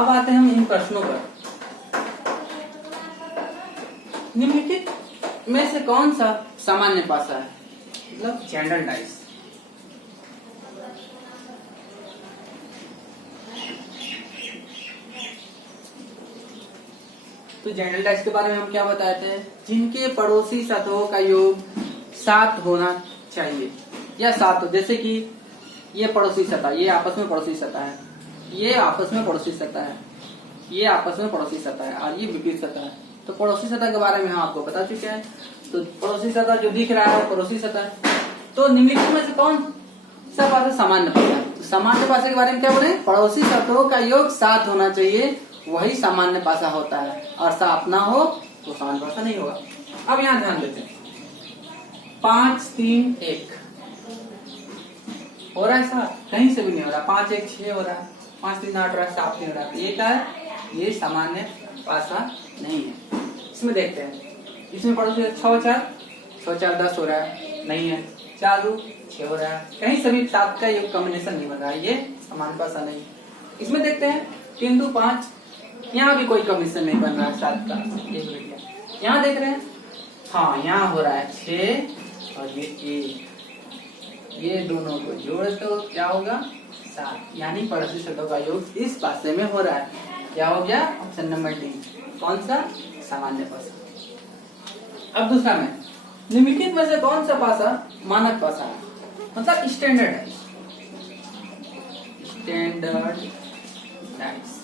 अब आते हैं हम इन प्रश्नों पर। निम्नलिखित में से कौन सा सामान्य पासा है, मतलब जनरल डाइस। तो जनरल डाइस के बारे में हम क्या बताए थे, जिनके पड़ोसी सतहों का योग 7 होना चाहिए या 7 हो। जैसे कि ये पड़ोसी सतह, ये आपस में पड़ोसी सतह है, ये आपस में पड़ोसी सतह है, ये आपस में पड़ोसी सतह है और ये विपरीत सतह है। तो पड़ोसी सतह के बारे में हम आपको बता चुके हैं। तो पड़ोसी सतह जो दिख रहा है पड़ोसी सतह। तो निम्नलिखित में से कौन सा पासा सामान्य पासा है। तो सामान्य पासा के बारे में क्या बोले, पड़ोसी सतहों का योग 7 होना चाहिए, वही सामान्य पासा होता है, और 7 ना हो तो सामान्य पासा नहीं होगा। अब यहाँ ध्यान देते हैं, 5 3 1 हो रहा है, 7 कहीं से भी नहीं हो रहा, 5 1 6 हो रहा है, 5 3 8 हो रहा है, 7 नहीं हो रहा है। ये क्या है, ये सामान्य पासा नहीं है। इसमें देखते हैं, इसमें पड़ोसी 6 4 10 हो रहा है, नहीं है। 4 2 6 हो रहा है, कहीं से भी 7 का योग कॉम्बिनेशन नहीं बन रहा है, ये सामान्य पासा नहीं। इसमें देखते हैं 3 2 5, यहाँ भी कोई कॉम्बिनेशन नहीं बन रहा है 7 का, ये मिल गया। यहाँ देख रहे हैं, हाँ यहाँ हो रहा है 6 और ये 1, ये दोनों को जोड़ तो क्या होगा 7, यानी पड़ोसी सतहों का योग इस पासे में हो रहा है। क्या हो गया, ऑप्शन नंबर डी, कौन सा, सामान्य पासा। अब दूसरा में, निम्नलिखित में से कौन सा पासा मानक पासा है, मतलब स्टैंडर्ड है, स्टैंडर्ड डाइस।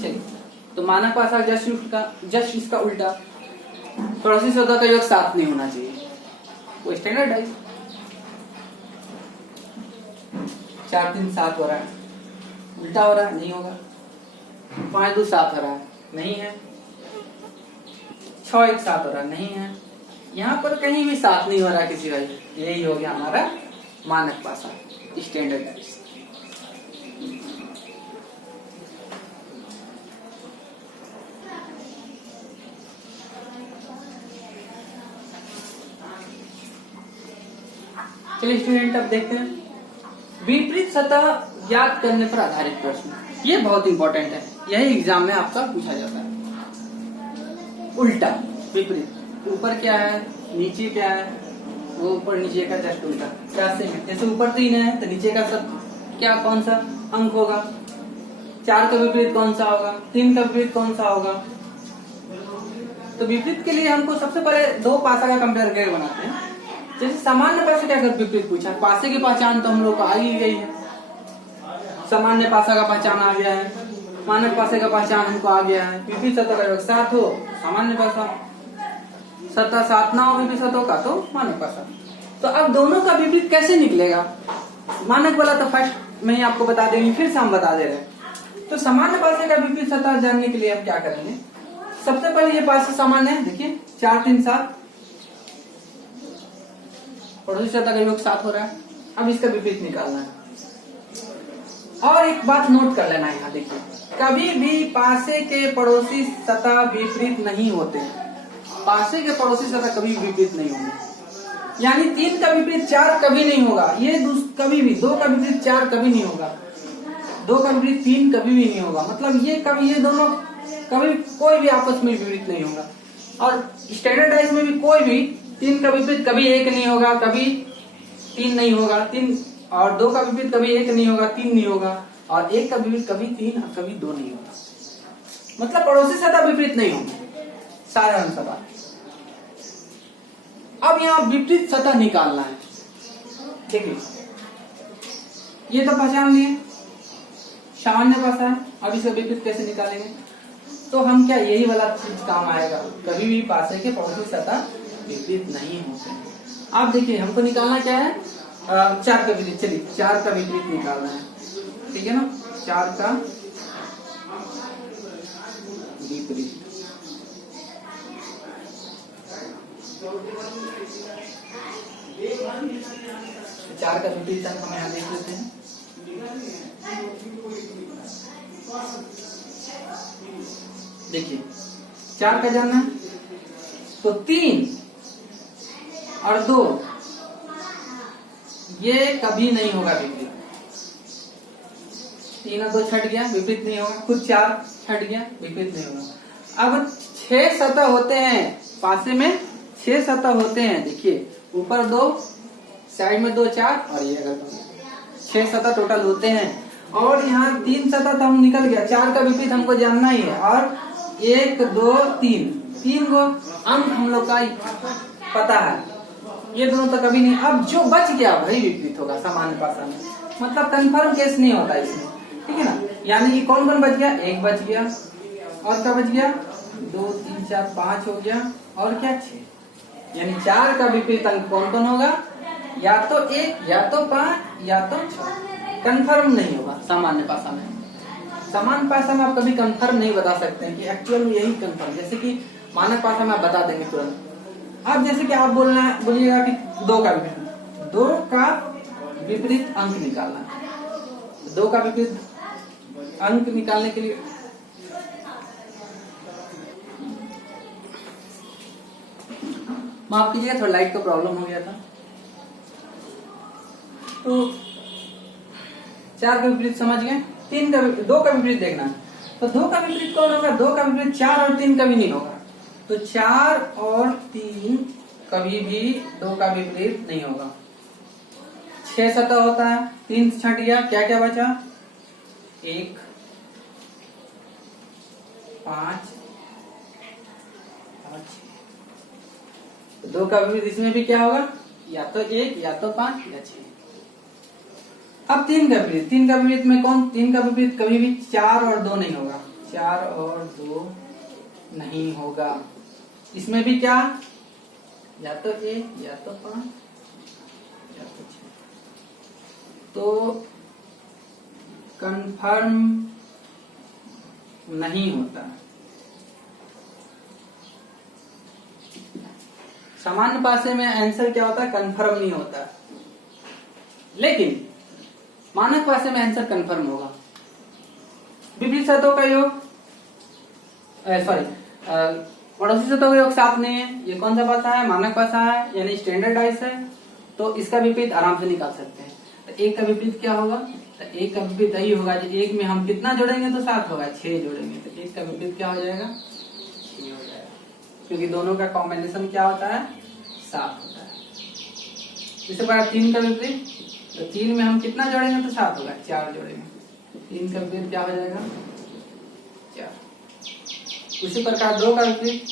चलिए, तो मानक पासा जस्ट इसका उल्टा, पड़ोसी सतह का योग 7 नहीं होना चाहिए, वो स्टैंडर्ड डाइस। 4 3 7 हो रहा है, उल्टा हो रहा है, नहीं होगा। 5 2 7 हो रहा है, नहीं है। 6 1 7 हो रहा है, नहीं है। यहाँ पर कहीं भी 7 नहीं हो रहा है किसी वजह, यही हो गया हमारा मानक पासा, स्टैंडर्ड डाइस। चलिए स्टूडेंट, अब देखते हैं विपरीत सतह ज्ञात करने पर आधारित प्रश्न। ये बहुत इंपॉर्टेंट है, यही एग्जाम में आपका पूछा जाता है। उल्टा विपरीत, ऊपर क्या है नीचे क्या है, वो ऊपर नीचे का जस्ट उल्टा। कैसे, जैसे ऊपर 3 है तो नीचे का सब क्या कौन सा अंक होगा, 4 का विपरीत कौन सा होगा, 3 का विपरीत कौन सा होगा। तो विपरीत के लिए हमको सबसे पहले 2 पासा का कंपेयर करके बनाते हैं। जैसे सामान्य पासा क्या कर विपरीत पूछा, पासे की पहचान तो हम लोग को आ ही गई है, सामान्य पासा का पहचान आ गया है, मानक पासे का पहचान हमको आ गया है। विपरीत सतह का योग 7 हो सामान्य पासा, सतह 7 ना हो विपरीत सतहों का तो मानक पासा। तो अब दोनों का विपरीत कैसे निकलेगा, मानक वाला तो फर्स्ट में ही आपको बता देंगे, फिर से हम बता दे रहे। तो सामान्य पासे का विपरीत सतह जानने के लिए हम क्या करेंगे, सबसे पहले ये पासा सामान्य है, देखिए 4 3 7, पड़ोसी सतह का योग 7 हो रहा है। अब इसका विपरीत निकालना है। और एक बात नोट कर लेना है, यहाँ देखिए, कभी भी पासे के पड़ोसी सतह विपरीत नहीं होते, पासे के पड़ोसी सतह कभी विपरीत नहीं होंगे। यानी 3 का विपरीत 4 कभी नहीं होगा, ये कभी भी 2 का विपरीत 4 कभी नहीं होगा, 2 का विपरीत 3 कभी भी नहीं होगा। मतलब ये कभी, ये दोनों कभी कोई भी आपस में विपरीत नहीं होगा। और स्टैंडर्ड डाइस में भी कोई भी 3 का विपरीत कभी 1 नहीं होगा, कभी 3 नहीं होगा, 3 और 2 का विपरीत कभी 1 नहीं होगा, 3 नहीं होगा, और 1 का विपरीत कभी 3 और कभी 2 नहीं होगा। मतलब पड़ोसी सतह विपरीत नहीं होंगे, साधारण सा बात। अब यहाँ विपरीत सतह निकालना है। देखिए, ये तो पहचान लिए सामान्य पासा है, अब इसका विपरीत कैसे निकालेंगे। तो हम क्या, यही वाला चीज काम आएगा, कभी भी पासे के पड़ोसी सतह विपरीत नहीं होते। आप देखिए, हमको निकालना क्या है, 4 का विपरीत। चलिए 4 का विपरीत निकालना है, ठीक है ना, 4 का विपरीत। चार का विपरीत हम यहाँ देख लेते हैं। देखिए 4 का जानना है तो 3 और 2 ये कभी नहीं होगा विपरीत, 3 और 2 छट गया, विपरीत नहीं होगा। खुद 4 छट गया, विपरीत नहीं होगा। अब 6 सतह होते हैं पासे में, 6 सतह होते हैं। देखिए ऊपर 2, साइड में 2, 4 और ये अगर 6 सतह टोटल होते हैं। और यहाँ 3 सतह तो हम निकल गया, 4 का विपरीत हमको जानना ही है। और 1 2 3 गो अंक हम लोग का पता है, ये दोनों तो कभी नहीं। अब जो बच गया वही विपरीत होगा सामान्य भाषा में, मतलब कंफर्म केस नहीं होता इसमें, ठीक है ना। यानी कि कौन कौन बच गया, 1 बच गया, और क्या बच गया, 2 3 4 5 हो गया, और क्या 6। यानी 4 का विपरीत अंक कौन कौन होगा, या तो 1 या तो 5 या तो 6। कंफर्म नहीं होगा सामान्य भाषा में। सामान्य भाषा में आप कभी कंफर्म नहीं बता सकते हैं कि एक्चुअल में यही कंफर्म, जैसे कि मानक भाषा में आप बता देंगे तुरंत। अब जैसे कि आप बोलिएगा कि 2 का विपरीत, 2 का विपरीत अंक निकालना है। 2 का विपरीत अंक निकालने के लिए माफ कीजिएगा, थोड़ा लाइट का प्रॉब्लम हो गया था। तो 4 का विपरीत समझ गए, 2 का विपरीत देखना है। तो 2 का विपरीत कौन होगा, 2 का विपरीत 4 और 3 कभी नहीं होगा। तो 4 और 3 कभी भी 2 का विपरीत नहीं होगा। 6 सतह होता है, 3 छट गया, क्या क्या बचा, 1 5 और 6। 2 का विपरीत इसमें भी क्या होगा, या तो 1 या तो 5 या 6। अब 3 का विपरीत, 3 का विपरीत में कौन, 3 का विपरीत कभी भी 4 और 2 नहीं होगा, 4 और 2 नहीं होगा। इसमें भी क्या, या तो 1 या तो 5 या तो 6। तो कंफर्म नहीं होता। सामान्य भाषा में आंसर क्या होता है, कंफर्म नहीं होता। लेकिन मानक भाषा में आंसर कंफर्म होगा। विपरीत सतहों का योग, पड़ोसी सतहों का योग 7 नहीं है। ये कौन सा भाषा है, मानक भाषा है, यानी स्टैंडर्डाइज है। तो इसका विपरीत आराम से निकाल सकते हैं। तो 1 का विपरीत क्या होगा, तो 1 का विपरीत यही होगा, 1 में हम कितना जोड़ेंगे तो 7 होगा, 6 जोड़ेंगे तो 1 का विपरीत क्या हो जाएगा, 6 हो जाएगा। क्योंकि दोनों का कॉम्बिनेशन क्या होता है, 7 होता है। इसे बार 3 का विपरीत, तो 3 में हम कितना जोड़ेंगे तो 7 होगा, 4 जोड़ेंगे। 3 का विपरीत क्या हो जाएगा, 4। उसी प्रकार 2 का विपरीत,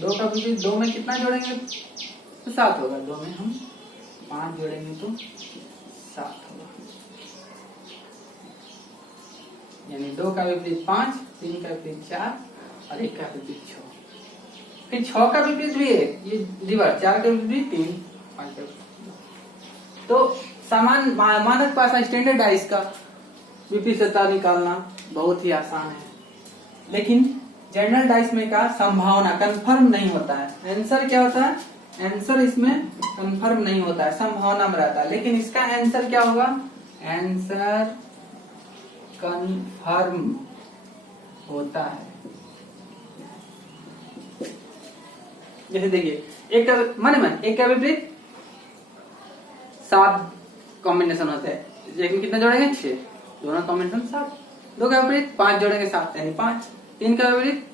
2 का विपरीत 2 में कितना जोड़ेंगे तो 7 होगा, 2 में हम 5 जोड़ेंगे तो 7 होगा। यानी 2 का विपरीत 5, 3 का विपरीत 4 और 1 का विपरीत 6। फिर 6 का विपरीत भी है, ये रिवर्स, 4 का विपरीत 3, 5 का विपरीत। तो सामान्य मानक भाषा स्टैंडर्डाइज का विपरीत सतह निकालना बहुत ही आसान है। लेकिन जनरल डाइस में का संभावना कंफर्म नहीं होता है। आंसर क्या होता है, आंसर इसमें कंफर्म नहीं होता है, संभावना में रहता है। लेकिन इसका आंसर क्या होगा, आंसर कंफर्म होता है। जैसे देखिए, एक का एक का विपरीत 7 कॉम्बिनेशन होते हैं, लेकिन कितना जोड़ेंगे 6, दोनों कॉम्बिनेशन 7। 2 का विपरीत 5 जोड़ेंगे 7 यानी 5। 3 का विपरीत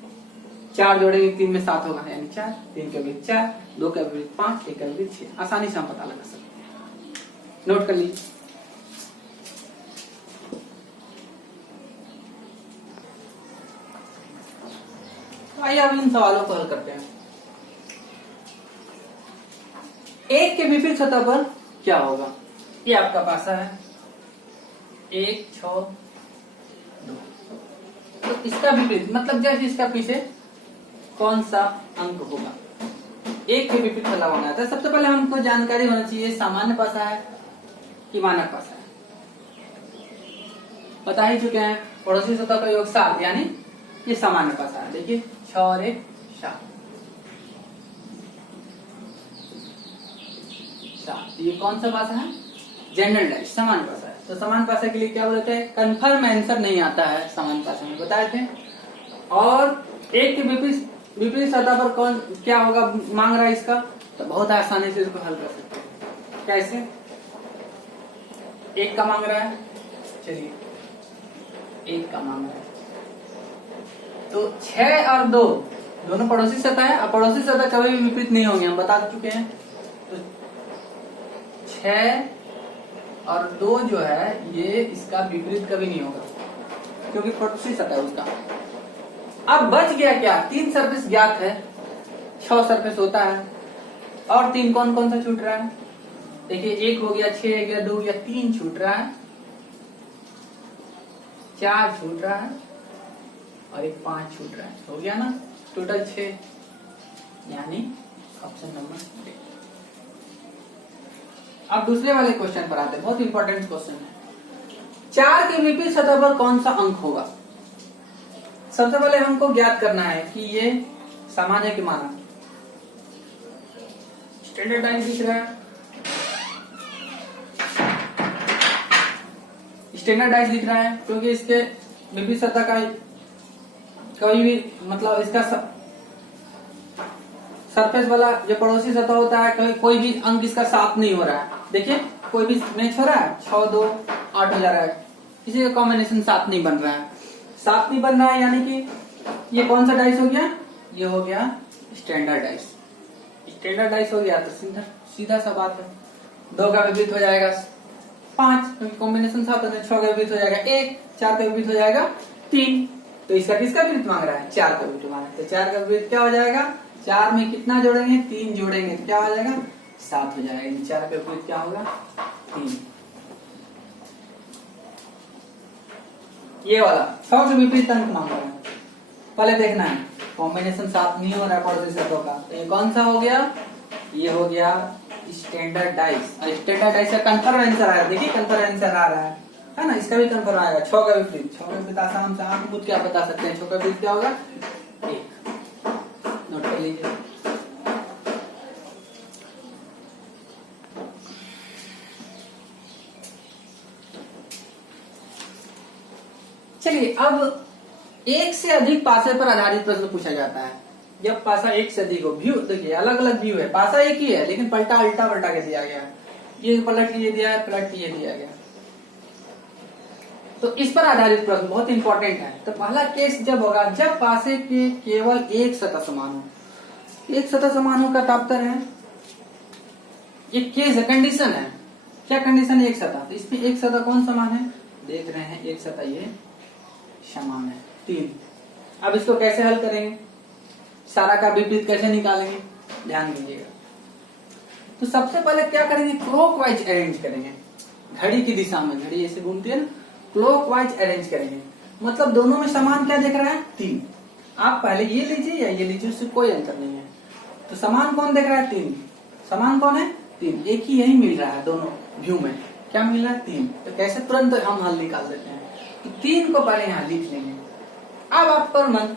4 जोड़ेंगे 3 में 7 होगा यानी 4। 3 का विपरीत 4, 2 का विपरीत 5, 1 का विपरीत 6। आसानी से हम पता लगा सकते हैं, नोट कर लीजिए। आइए अब इन सवालों को हल करते हैं। 1 के विपरीत सतह पर क्या होगा, ये आपका पासा है, 1 6 2। तो इसका विपरीत मतलब जैसे इसका पीछे कौन सा अंक होगा, 1 के विपरीत फैला होना है। तो सबसे पहले हमको जानकारी होना चाहिए सामान्य भाषा है कि मानक भाषा है। बता ही चुके हैं, पड़ोसी सतह का योग 7 यानी ये सामान्य भाषा है। देखिए 6 और 1 7। ये कौन सा भाषा है, जनरल सामान्य भाषा है। तो सामान्य भाषा के लिए क्या बोलते हैं, कंफर्म आंसर नहीं आता है सामान्य भाषा में, बताए थे। और 1 के विपरीत सतह पर कौन क्या होगा मांग रहा है इसका, तो बहुत आसानी से इसको हल कर सकते हैं। कैसे, 1 का मांग रहा है, चलिए 1 का मामला है। तो 6 और 2 दोनों पड़ोसी सतह है। अब पड़ोसी सतह कभी भी विपरीत नहीं होंगे, हम बता चुके हैं। तो 6 और 2 जो है ये इसका विपरीत कभी नहीं होगा, क्योंकि पड़ोसी सतह है उसका। अब बच गया क्या? 3 सरफेस ज्ञात है, 6 सरफेस होता है, और 3 कौन कौन सा छूट रहा है? देखिए 1 हो गया, 6 हो गया, 2 हो गया, 3 छूट रहा है, 4 छूट रहा है और एक 5 छूट रहा है। हो गया ना, टोटल 6, यानी ऑप्शन नंबर ए। अब दूसरे वाले क्वेश्चन पर आते हैं, बहुत इंपॉर्टेंट क्वेश्चन है। 4 के विपरीत सतह पर कौन सा अंक होगा? सबसे पहले हमको ज्ञात करना है कि ये समान है कि माना। स्टैंडर्ड लाइन दिख रहा है, स्टैंडर्डाइज दिख रहा है, क्योंकि इसके विपरीत सतह का कोई भी मतलब इसका सरफेस वाला जो पड़ोसी सतह होता है, कोई भी अंक इसका 7 नहीं हो रहा है। देखिए कोई भी मैच हो रहा है, 6 2 8 हो जा रहा है, किसी का कॉम्बिनेशन 7 नहीं बन रहा है। 7 नहीं बन रहा है यानी कि ये कौन सा डाइस हो गया? ये हो गया स्टैंडर्डाइज। स्टैंडर्डाइज हो गया तो सीधा सा बात है, 2 का विपरीत हो जाएगा 5, क्योंकि कॉम्बिनेशन 7 है। 6 का विपरीत हो जाएगा 1, 4 का विपरीत हो जाएगा 3। तो इसका किसका विपरीत मांग रहा है? 4 का विपरीत मांग रहा है। तो 4 का विपरीत क्या हो जाएगा? 4 में कितना जोड़ेंगे? 3 जोड़ेंगे तो क्या हो जाएगा? 7 हो जाएगा। 4 का विपरीत क्या होगा? 3। ये वाला 6 के विपरीत अंक मांग रहा है, पहले देखना है कॉम्बिनेशन 7 नहीं हो रहा है पड़ोसी सतहों का। तो ये कौन सा हो गया? ये हो गया स्टैंडर्डाइज। और स्टैंडर्डाइज का कंफर्म आंसर आया, देखिए कंफर्म आंसर आ रहा है ना, इसका भी कंफर्म आएगा। 6 का विपरीत, 6 का विपरीत आसान से आप खुद क्या बता सकते हैं? 6 का विपरीत क्या होगा? 1। नोट कर लीजिए। चलिए अब एक से अधिक पासे पर आधारित प्रश्न पूछा जाता है। जब पासा एक से अधिक हो, व्यू देखिए अलग अलग व्यू है, पासा एक ही है लेकिन पलटा उल्टा पलटा के दिया गया है। ये पलट के ये दिया है, पलट के ये दिया गया। तो इस पर आधारित प्रश्न बहुत इंपॉर्टेंट है। तो पहला केस जब होगा जब पासे के केवल एक सतह समान हो। एक सतह समान हो का तात्पर्य है, ये केस है, कंडीशन है। क्या कंडीशन है? एक सतह। तो इसमें एक सतह कौन समान है? देख रहे हैं एक सतह ये समान है 3। अब इसको कैसे हल करेंगे? सारा का विपरीत कैसे निकालेंगे? ध्यान दीजिएगा। तो सबसे पहले क्या करेंगे? क्लॉकवाइज अरेंज करेंगे, घड़ी की दिशा में। घड़ी ऐसे घूमती है ना, क्लॉकवाइज अरेंज करेंगे। मतलब दोनों में समान क्या दिख रहा है? 3। आप पहले ये लीजिए या ये लीजिए, उससे कोई अंतर नहीं है। तो समान कौन दिख रहा है? 3। समान कौन है? 3। एक ही यही मिल रहा है दोनों व्यू में। क्या मिल रहा है? 3। तो कैसे तुरंत हम हल निकाल देते हैं? तो 3 को पहले यहाँ लिख लेंगे। अब आप पर मन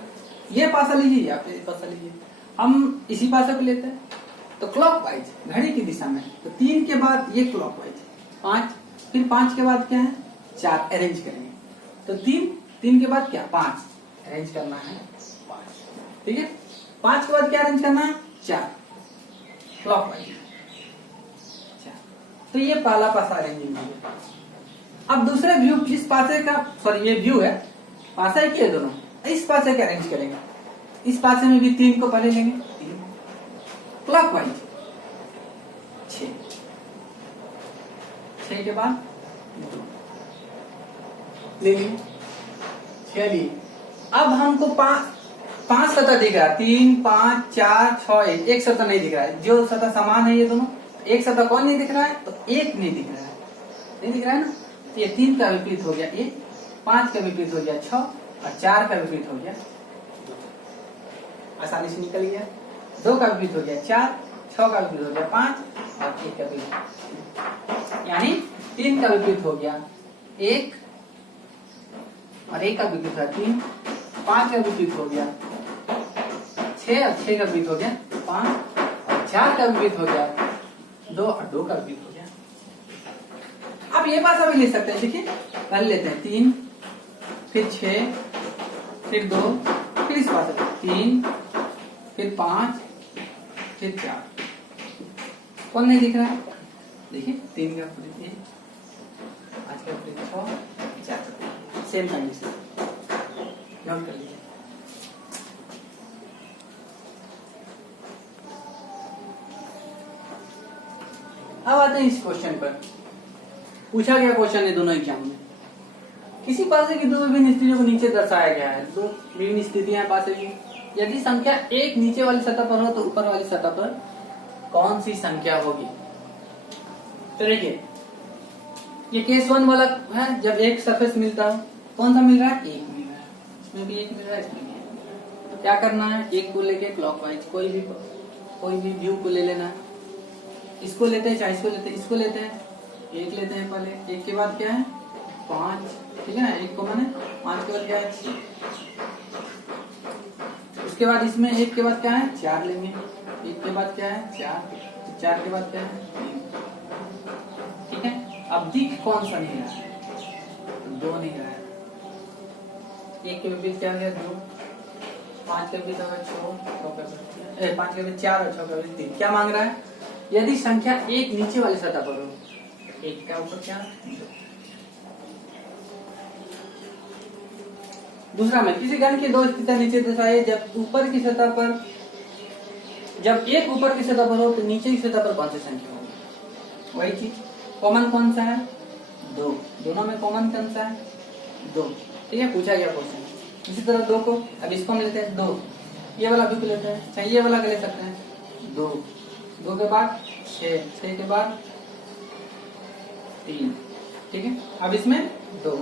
ये पासा लीजिए या फिर पासा लीजिए, हम इसी पासा को लेते हैं। तो क्लॉकवाइज घड़ी की दिशा में। तो 3 के बाद ये क्लॉकवाइज 5, फिर 5 के बाद क्या है? 4 अरेंज करेंगे। तो 3 के बाद क्या? 5 अरेंज करना है 5। ठीक है, 5 के बाद क्या अरेंज करना है? 4 क्लॉकवाइज 4। तो ये पहला पासा अरेंजिंग हो गया। अब दूसरे व्यू जिस पासे का, सॉरी ये व्यू है, पासा एक ही है दोनों, इस पासे का अरेंज करेंगे। इस पासे में भी 3 को पहले लेंगे, 3 क्लॉकवाइज 6 के बाद 2 ले लिए। चलिए अब हमको 5 सतह दिख रहा है, 3 5 4 6 1। एक सतह नहीं दिख रहा है, जो सतह समान है ये दोनों। एक सतह कौन नहीं दिख रहा है? तो 1 नहीं दिख रहा है, नहीं दिख रहा है ना। तो ये 3 का विपरीत हो गया 1, 5 का विपरीत हो गया 6 और 4 का विपरीत हो गया 2। आसानी से निकल गया। 2 का विपरीत हो गया 4, 6 का विपरीत हो गया 5 और 1 का विपरीत, यानी 3 का विपरीत हो गया 1 और 1 का विपरीत है 3, 5 का विपरीत हो गया 6 और 6 का विपरीत हो गया 5 और 4 का विपरीत हो गया 2 और 2 का विपरीत हो गया। अब ये पासा भी ले सकते हैं। देखिए पहले लेते हैं 3, फिर 6, फिर 2, फिर इस पासे 3, फिर 5, फिर 4। कौन नहीं दिख रहा है? देखिए 3 का विपरीत 1, 5 का विपरीत 6, 4 का विपरीत सेम कंडीशन, नोट कर लीजिए। अब आते हैं इस क्वेश्चन पर। पूछा गया क्वेश्चन है दोनों एग्जाम में, किसी पासे की दो विभिन्न स्थितियों को नीचे दर्शाया गया है। दो विभिन्न स्थितियां हैं पासे की। यदि संख्या एक नीचे वाली सतह पर हो तो ऊपर वाली सतह पर कौन सी संख्या होगी। तो देखिए, ये केस 1 वाला है, जब एक सरफेस मिलता हो, कौन सा मिल रहा है, एक मिल रहा है, इसमें भी एक मिल रहा है, इसमें भी एक। तो क्या करना है, एक को लेके क्लॉकवाइज कोई भी व्यू को ले लेना है। इसको लेते हैं, चाहे इसको लेते हैं, इसको लेते हैं, एक लेते हैं पहले, एक के बाद क्या है 5, ठीक है ना, एक को मैंने 5 के बाद क्या है 6, उसके बाद इसमें एक के बाद क्या है 4 लेंगे, एक के बाद क्या है 4, 4 के बाद क्या है 3, ठीक है। अब दिख कौन सा नहीं रहा है, 2 नहीं रहा है, एक के विपरीत क्या है 2, 5 के विपरीत 6, 5 के विपरीत 4 और 6 के विपरीत 3। क्या मांग रहा है, यदि संख्या एक नीचे वाली सतह पर हो, एक का ऊपर क्या, दूसरा में किसी घन की दो स्थितियां नीचे दर्शाए, जब ऊपर की सतह पर, जब एक ऊपर की सतह पर हो तो नीचे की सतह पर कौन सी संख्या होगी। वही चीज, कॉमन कौन सा है 2, दोनों में कॉमन कौन सा है 2, ठीक है, पूछा गया क्वेश्चन। इसी तरह 2 को, अब इसको हम लेते हैं 2, ये वाला भी लेते हैं, चाहे ये वाला ले सकते हैं 2, 2 के बाद 6, 6 के बाद 3, ठीक है। अब इसमें 2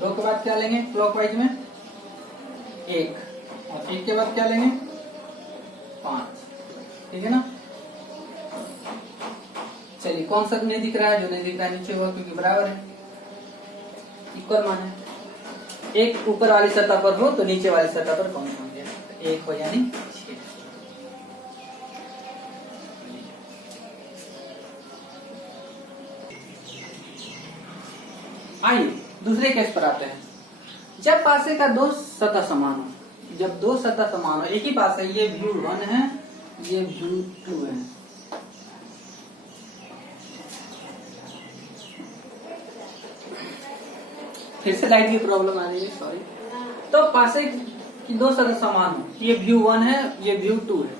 के बाद क्या लेंगे क्लॉकवाइज में 1, और 1 के बाद क्या लेंगे 5, ठीक है ना। चलिए, कौन सा नहीं दिख रहा है, जो नहीं दिख रहा है नीचे हुआ, क्योंकि बराबर है, इक्वल मान है। एक ऊपर वाली सतह पर हो तो नीचे वाली सतह पर कौन सा हो जाए, 1 हो यानी 6। आइए दूसरे केस पर आते हैं। जब पासे का दो सतह समान हो, जब दो सतह समान हो, एक ही पास है, ये व्यू 1 है, ये व्यू 2 है, फिर से लाइट की प्रॉब्लम आ रही है, सॉरी। तो पासे की दो सतह समान हो, ये व्यू 1 है, ये व्यू 2 है।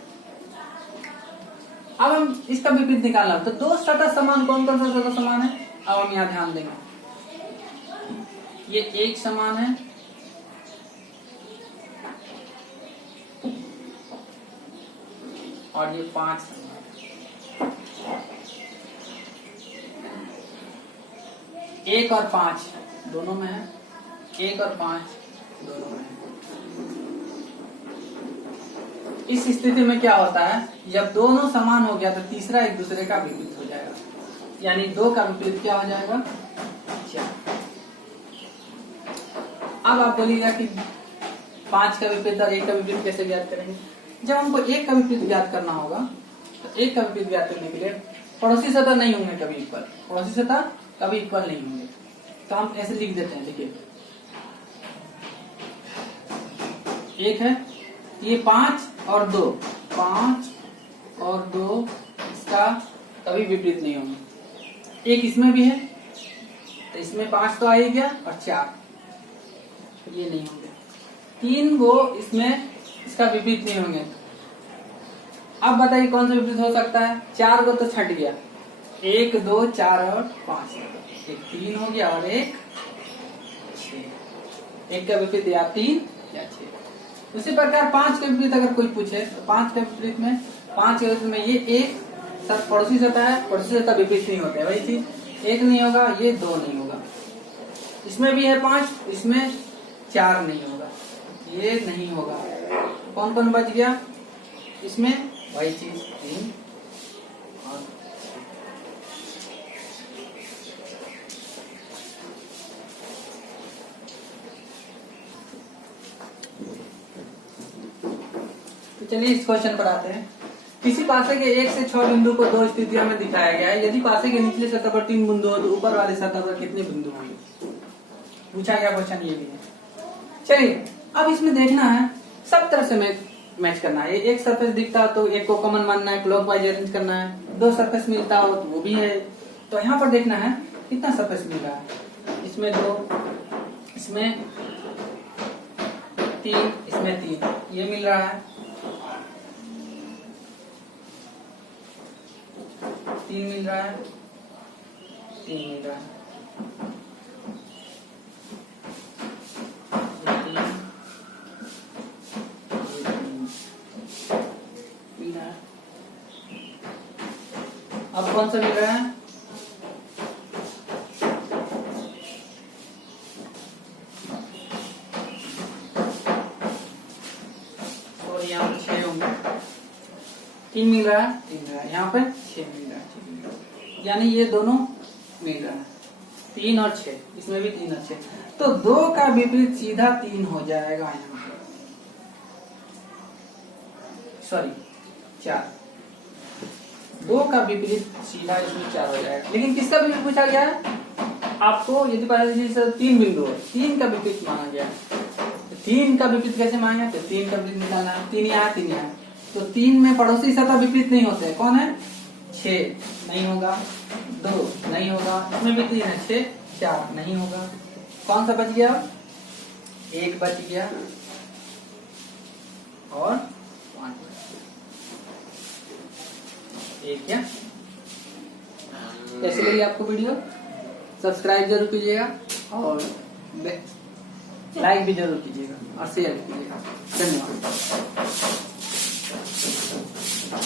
अब हम इसका विपरीत निकालना, तो दो सतह समान, कौन कौन सा सतह समान है, अब हम यहाँ ध्यान देंगे। ये 1 समान है, और ये 5 समान है। 1 और 5 दोनों में है, 1 और 5 दोनों में है। इस स्थिति में क्या होता है, जब दोनों समान हो गया तो तीसरा एक दूसरे का विपरीत हो जाएगा, यानी 2 का विपरीत क्या हो जाएगा 4। अब आप बोलिएगा कि 5 का विपरीत और 1 का विपरीत कैसे ज्ञात करेंगे। जब हमको 1 का विपरीत ज्ञात करना होगा तो 1 का विपरीत ज्ञात करने के लिए पड़ोसी सतह नहीं होंगे कभी इक्वल, पड़ोसी सतह कभी इक्वल नहीं होंगे। तो हम ऐसे लिख देते हैं, देखिए 1 है, ये 5 और 2, 5 और 2 इसका कभी विपरीत नहीं होंगे। 1 इसमें भी है तो इसमें 5 तो आ ही गया, और 4 ये नहीं होंगे। 3 वो इसमें इसका विपरीत नहीं होंगे। अब बताइए कौन सा विपरीत हो सकता है, 4 को तो छट गया, 1 2 4 और 5, एक 3 हो गया और एक 6। 1 का विपरीत या 3 या 6। उसी प्रकार 5 के विपरीत अगर कोई पूछे तो 5 के विपरीत में, 5 के विपरीत में ये 1 सर पड़ोसी सतह है, पड़ोसी सतह विपरीत नहीं होते, वही चीज 1 नहीं होगा, ये 2 नहीं होगा। इसमें भी है 5, इसमें 4 नहीं होगा, ये नहीं होगा। कौन कौन बच गया इसमें, वही चीज 3 और 6। तो चलिए इस क्वेश्चन पर आते हैं। किसी पासे के 1 से 6 बिंदु को दो स्थितियों में दिखाया गया है। यदि पासे के निचले सतह पर 3 बिंदु हो तो ऊपर वाले सतह पर कितने बिंदु होंगे, पूछा गया क्वेश्चन ये भी है। चलिए अब इसमें देखना है, सब तरह से मैच करना है। एक सरफेस दिखता हो तो एक को कॉमन मानना है, क्लॉकवाइज अरेंज करना है। 2 सरफेस मिलता हो तो वो भी है। तो यहाँ पर देखना है कितना सरफेस मिल रहा है, इसमें 2, इसमें 3, इसमें 3, ये मिल रहा है 3 मिल रहा है, 3 मिल रहा है, मिल रहा है। अब कौन सा मिल रहा है? और यहाँ पे 6 होंगे, 3 मिल रहा है, 3 मिल रहा है, यहाँ पे 6 मिल रहा है, 6 मिल रहा है, यानी ये दोनों मिल रहा है 3 और 6, इसमें भी 3 और 6, तो 2 का विपरीत सीधा 3 हो जाएगा यहाँ पे, सॉरी 4, 2 का विपरीत सीधा इसमें 4 हो जाएगा। लेकिन किसका विपरीत पूछा गया है आपको? यदि पहले 3 बिंदु है, 3 का विपरीत मांगा गया है, 3 का विपरीत कैसे मांगे? तो 3 का विपरीत निकालना है, 3 यहाँ 3 यहाँ, तो 3 में पड़ोसी सतह विपरीत नहीं होते, कौन है? 6 नहीं होगा, 2 नहीं होगा, इसमें भी 3 है, 6 4 नहीं होगा, कौन सा बच गया? 1 बच गया और 5 1 क्या? कैसे लगी आपको वीडियो? सब्सक्राइब जरूर कीजिएगा और लाइक भी जरूर कीजिएगा और शेयर कीजिएगा। धन्यवाद।